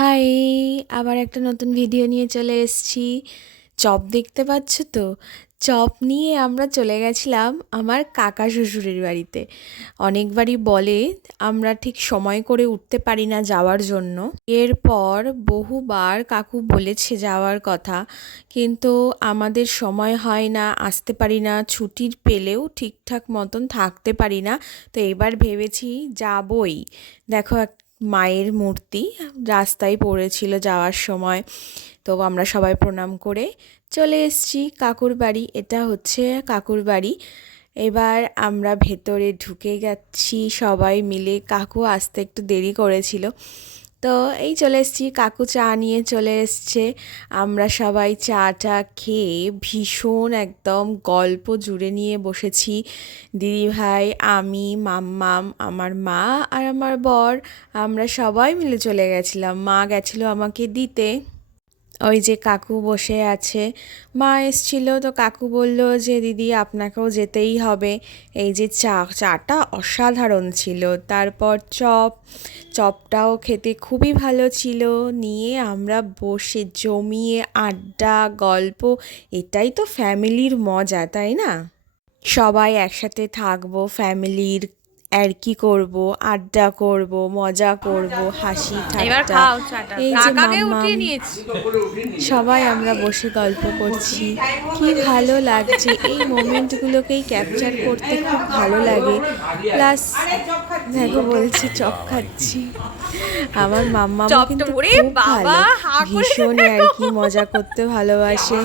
High, আবার একটা নতুন ভিডিও নিয়ে চলে এসেছি। চপ দেখতে পাচ্ছ তো? চপ নিয়ে আমরা চলে গেছিলাম আমার কাকা শ্বশুরের বাড়িতে। অনেকবারই বলে, আমরা ঠিক সময় করে উঠতে পারি না যাওয়ার জন্য। এরপর বহুবার কাকু বলেছে যাওয়ার কথা, কিন্তু আমাদের সময় হয় না, আসতে পারি না, ছুটির পেলেও ঠিকঠাক মতন থাকতে পারি না। তো এবার ভেবেছি যাবই। দেখো মায়ের মূর্তি রাস্তায় পড়েছিল যাওয়ার সময়। তো আমরা সবাই প্রণাম করে চলে এসছি কাকুর বাড়ি। এটা হচ্ছে কাকুর বাড়ি। এবার আমরা ভেতরে ঢুকে যাচ্ছি সবাই মিলে। কাকু আসতে একটু দেরি করেছিল। তো এই চলে এসেছি, কাকু চা নিয়ে চলে এসছে। আমরা সবাই চাটা খেয়ে ভীষণ একদম গল্প জুড়ে নিয়ে বসেছি। দিদিভাই আমি, মাম্মাম, আমার মা আর আমার বর, আমরা সবাই মিলে চলে গেছিলাম। মা গেছিল আমাকে দিতে। ওই যে কাকু বসে আছে। মা এসছিল তো কাকু বলল যে, দিদি, আপনাকেও যেতেই হবে। এই যে চা, চাটা অসাধারণ ছিল। তারপর চপ, চপটাও খেতে খুবই ভালো ছিল। নিয়ে আমরা বসে জমিয়ে আড্ডা, গল্প, এটাই তো ফ্যামিলির মজা, তাই না? সবাই একসাথে থাকব ফ্যামিলির আর কি করব আড্ডা করব মজা করব হাসি ঠাট্টা। এই যে নিয়েছি। সবাই আমরা বসে গল্প করছি। কি ভালো লাগছে। এই মোমেন্টগুলোকেই ক্যাপচার করতে খুব ভালো লাগে। প্লাস দেখো বলছি চপ খাচ্ছি। আমার মাম্মা কিন্তু খুব ভালো। ভীষণ আর কি মজা করতে ভালোবাসে।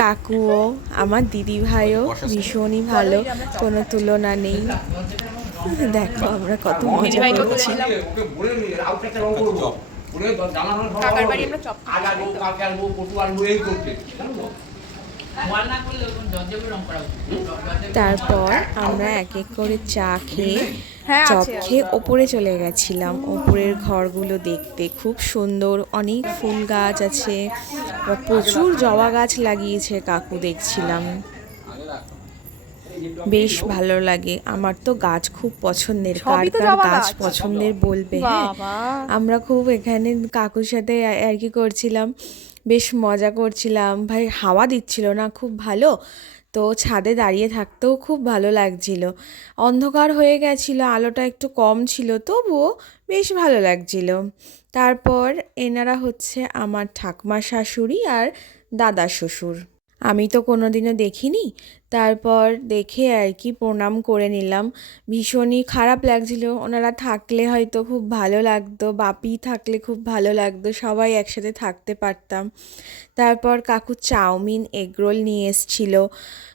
কাকুও আমার দিদি ভাইও ভীষণই ভালো কোনো তুলনা নেই। দেখো আমরা কত মজা করছি। কাকার বাড়ি আমরা চপ আজ কালকে পরশু আসব এই করতে? তারপর আমরা এক এক করে চা খেয়ে হ্যাঁ, চপ খেয়ে ওপরে চলে গেছিলাম। ওপরের ঘরগুলো দেখতে খুব সুন্দর। অনেক ফুল গাছ আছে। প্রচুর জবা গাছ লাগিয়েছে কাকু দেখছিলাম। বেশ ভালো লাগে। আমার তো গাছ খুব পছন্দের। কার কার গাছ। পছন্দের বলবে? হ্যাঁ আমরা খুব এখানে কাকুর সাথে আর কি করছিলাম। বেশ মজা করছিলাম। ভাই, হাওয়া দিচ্ছিল না, খুব ভালো। তো ছাদে দাঁড়িয়ে থাকতেও খুব ভালো লাগছিল। অন্ধকার হয়ে গেছিল, আলোটা একটু কম ছিল, তবুও বেশ ভালো লাগছিল। তারপর এনারা হচ্ছে আমার ঠাকমা শাশুড়ি আর দাদা শ্বশুর। আমি তো কোনোদিনও দেখিনি। তারপর দেখে আর কি প্রণাম করে নিলাম। ভীষণই খারাপ লাগছিল। ওনারা থাকলে হয়তো খুব ভালো লাগতো, বাপি থাকলে খুব ভালো লাগতো, সবাই একসাথে থাকতে পারতাম। তারপর কাকু চাউমিন এগরোল নিয়ে এসছিল।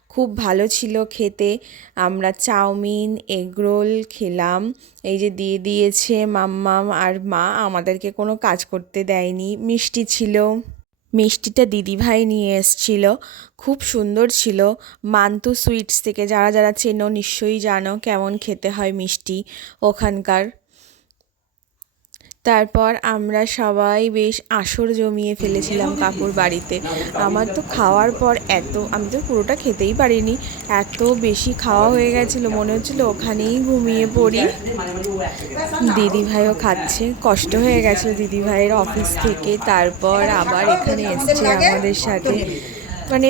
খুব ভালো ছিল খেতে। আমরা চাউমিন এগরোল খেলাম। এই যে দিয়ে দিয়েছে মাম্মাম আর মা, আমাদেরকে কোনো কাজ করতে দেয়নি। মিষ্টি ছিল। মিষ্টিটা দিদিভাই নিয়ে এসছিল। খুব সুন্দর ছিল। মান্তু সুইটস থেকে যারা যারা চেনো নিশ্চয়ই জানো কেমন খেতে হয় মিষ্টি ওখানকার। তারপর আমরা সবাই বেশ আসর জমিয়ে ফেলেছিলাম কাকুর বাড়িতে। আমার তো খাওয়ার পর এত, আমি তো পুরোটা খেতেই পারিনি। এত বেশি খাওয়া হয়ে গেছিল, মনে হচ্ছিল ওখানেই ঘুমিয়ে পড়ি। দিদিভাইও খাচ্ছে, কষ্ট হয়ে গেছিল দিদিভাইয়ের অফিস থেকে। তারপর আবার এখানে এসছে আমাদের সাথে। মানে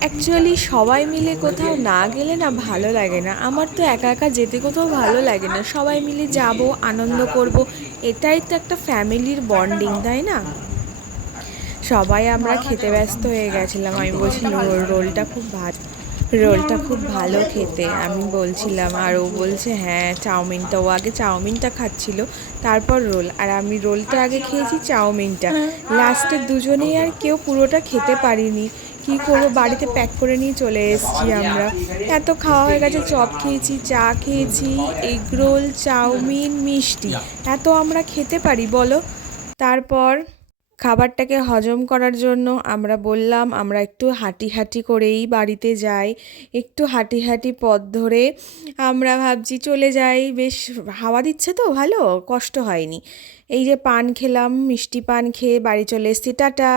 অ্যাকচুয়ালি সবাই মিলে কোথাও না গেলে না ভালো লাগে না। আমার তো একা একা যেতে কোথাও ভালো লাগে না। সবাই মিলে যাব আনন্দ করব এটাই তো একটা ফ্যামিলির বন্ডিং তাই না? সবাই আমরা খেতে ব্যস্ত হয়ে গেছিলাম। আমি বলছিলাম রোল রোলটা খুব ভালো রোলটা খুব ভালো খেতে। আমি বলছিলাম আর ও বলছে হ্যাঁ চাউমিনটা ও আগে চাউমিনটা খাচ্ছিল তারপর রোল। আর আমি রোলটা আগে খেয়েছি চাউমিনটা। লাস্টে দুজনেই আর কেউ পুরোটা খেতে পারিনি। কি করব? বাড়িতে প্যাক করে নিয়ে চলে এসেছি আমরা। এত খাওয়া হয়ে গেছে, চপ খেয়েছি, চা খেয়েছি এগ রোল চাউমিন, মিষ্টি। এত আমরা খেতে পারি, বলো? তারপর খাবারটাকে হজম করার জন্য আমরা বললাম, আমরা একটু হাঁটি হাঁটি করেই বাড়িতে যাই। একটু হাঁটি হাঁটি পথ ধরে আমরা ভাবছি চলে যাই। বেশ হাওয়া দিচ্ছে তো, ভালো, কষ্ট হয়নি। এই যে পান খেলাম, মিষ্টি পান খেয়ে বাড়ি চলে এসেছি। টাটা!